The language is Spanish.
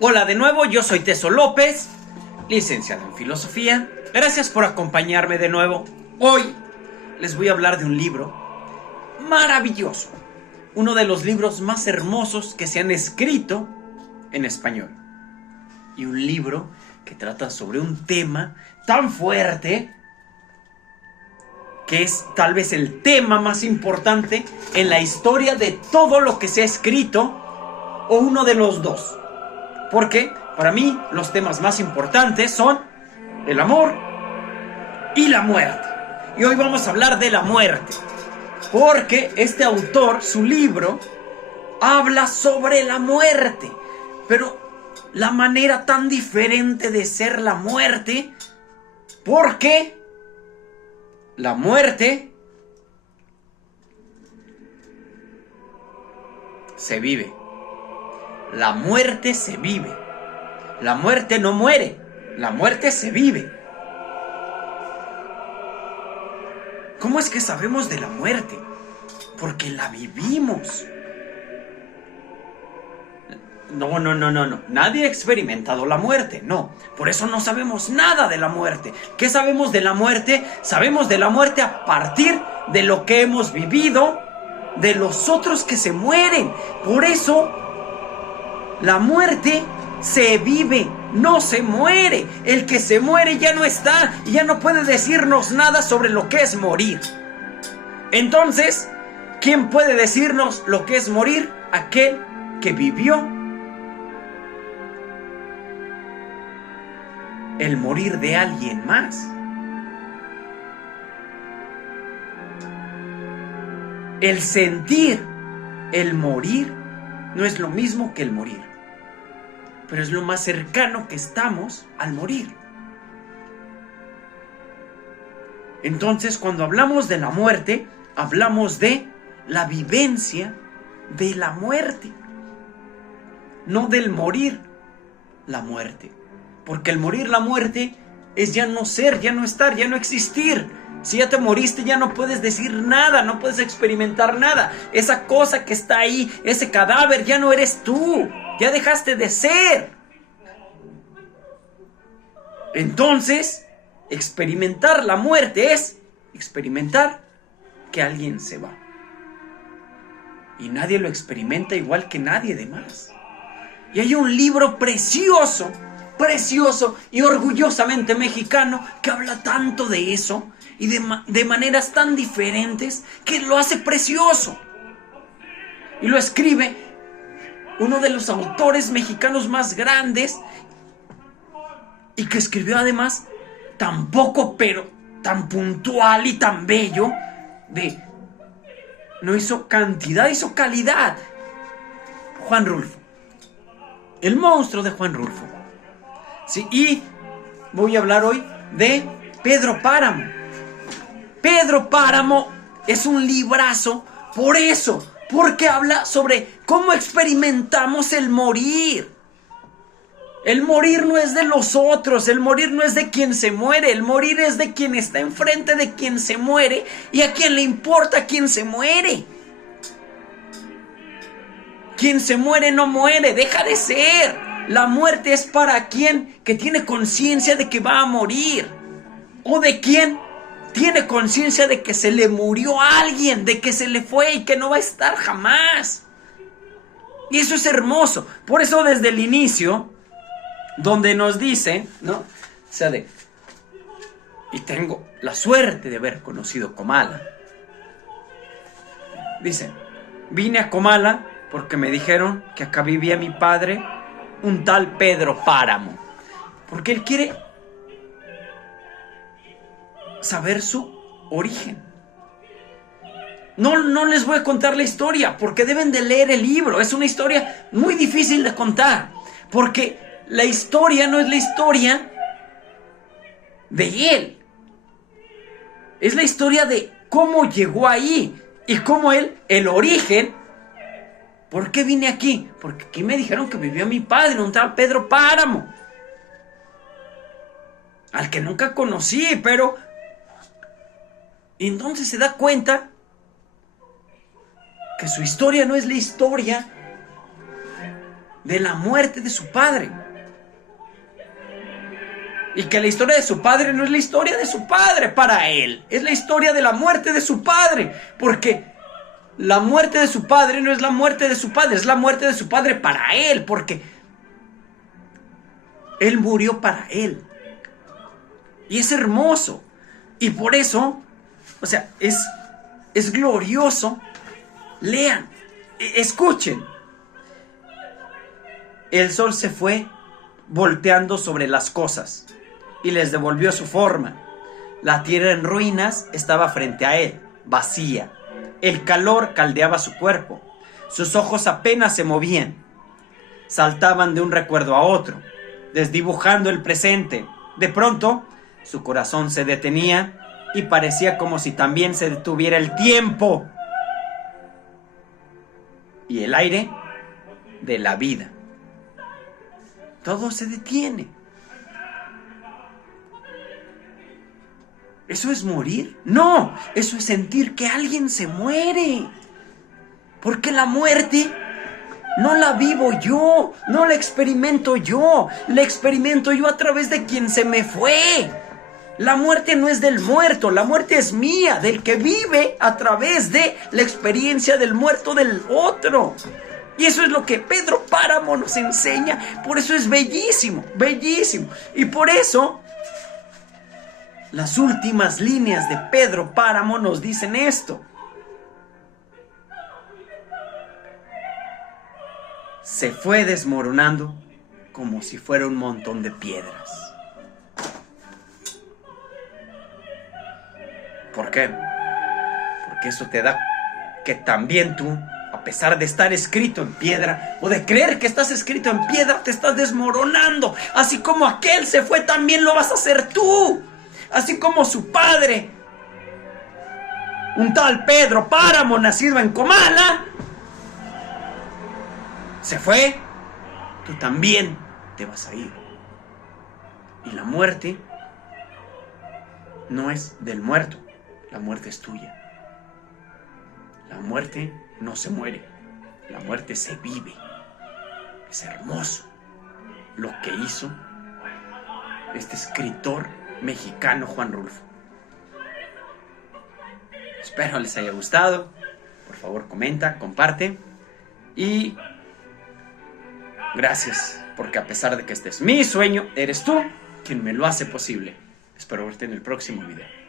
Hola de nuevo, yo soy Teso López, licenciado en Filosofía. Gracias por acompañarme de nuevo. Hoy les voy a hablar de un libro maravilloso. Uno de los libros más hermosos que se han escrito en español. Y un libro que trata sobre un tema tan fuerte que es tal vez el tema más importante en la historia de todo lo que se ha escrito, o uno de los dos. Porque para mí los temas más importantes son el amor y la muerte. Y hoy vamos a hablar de la muerte, porque este autor, su libro, habla sobre la muerte, pero la manera tan diferente de ser la muerte, porque la muerte se vive. La muerte se vive. La muerte no muere. La muerte se vive. ¿Cómo es que sabemos de la muerte? Porque la vivimos. No. Nadie ha experimentado la muerte, no. Por eso no sabemos nada de la muerte. ¿Qué sabemos de la muerte? Sabemos de la muerte a partir de lo que hemos vivido, de los otros que se mueren. Por eso, la muerte se vive, no se muere. El que se muere ya no está y ya no puede decirnos nada sobre lo que es morir. Entonces, ¿quién puede decirnos lo que es morir? Aquel que vivió el morir de alguien más. El sentir el morir no es lo mismo que el morir, pero es lo más cercano que estamos al morir. Entonces, cuando hablamos de la muerte, hablamos de la vivencia de la muerte, no del morir la muerte. Porque el morir la muerte es ya no ser, ya no estar, ya no existir. Si ya te moriste, ya no puedes decir nada, no puedes experimentar nada. Esa cosa que está ahí, ese cadáver, ya no eres tú. Ya dejaste de ser. Entonces, experimentar la muerte es experimentar que alguien se va. Y nadie lo experimenta igual que nadie de más. Y hay un libro precioso y orgullosamente mexicano que habla tanto de eso y de maneras tan diferentes que lo hace precioso. Y lo escribe uno de los autores mexicanos más grandes y que escribió además tan poco pero tan puntual y tan bello. No hizo cantidad, hizo calidad. Juan Rulfo, el monstruo de Juan Rulfo. Sí, y voy a hablar hoy de Pedro Páramo. Pedro Páramo es un librazo por eso, porque habla sobre cómo experimentamos el morir. El morir no es de los otros, el morir no es de quien se muere, el morir es de quien está enfrente de quien se muere y a quien le importa quien se muere. Quien se muere no muere, deja de ser. La muerte es para quien que tiene conciencia de que va a morir. O de quien tiene conciencia de que se le murió a alguien, de que se le fue y que no va a estar jamás. Y eso es hermoso. Por eso desde el inicio, donde nos dice, ¿no? O sea, y tengo la suerte de haber conocido Comala. Dice, vine a Comala porque me dijeron que acá vivía mi padre, un tal Pedro Páramo. Porque él quiere saber su origen. No les voy a contar la historia, porque deben de leer el libro. Es una historia muy difícil de contar, porque la historia no es la historia de él. Es la historia de cómo llegó ahí y cómo el origen. ¿Por qué vine aquí? Porque aquí me dijeron que vivía mi padre, un tal Pedro Páramo, al que nunca conocí, pero... Y entonces se da cuenta que su historia no es la historia de la muerte de su padre. Y que la historia de su padre no es la historia de su padre para él, es la historia de la muerte de su padre, porque la muerte de su padre no es la muerte de su padre, es la muerte de su padre para él, porque él murió para él. Y es hermoso. Y por eso, o sea, es glorioso. Lean, escuchen. El sol se fue volteando sobre las cosas y les devolvió su forma. La tierra en ruinas estaba frente a él, vacía. El calor caldeaba su cuerpo. Sus ojos apenas se movían. Saltaban de un recuerdo a otro, desdibujando el presente. De pronto, su corazón se detenía y parecía como si también se detuviera el tiempo y el aire de la vida. Todo se detiene. ¿Eso es morir? No, eso es sentir que alguien se muere. Porque la muerte no la vivo yo, no la experimento yo, la experimento yo a través de quien se me fue. La muerte no es del muerto, la muerte es mía, del que vive a través de la experiencia del muerto del otro. Y eso es lo que Pedro Páramo nos enseña. Por eso es bellísimo, bellísimo. Y por eso las últimas líneas de Pedro Páramo nos dicen esto. Se fue desmoronando como si fuera un montón de piedras. ¿Por qué? Porque eso te da que también tú, a pesar de estar escrito en piedra o de creer que estás escrito en piedra, te estás desmoronando. Así como aquel se fue, también lo vas a hacer tú. Así como su padre, un tal Pedro Páramo, nacido en Comala, se fue, tú también te vas a ir. Y la muerte no es del muerto, la muerte es tuya. La muerte no se muere, la muerte se vive. Es hermoso lo que hizo este escritor mexicano Juan Rulfo. Espero les haya gustado. Por favor, comenta, comparte. Y gracias, porque a pesar de que este es mi sueño, eres tú quien me lo hace posible. Espero verte en el próximo video.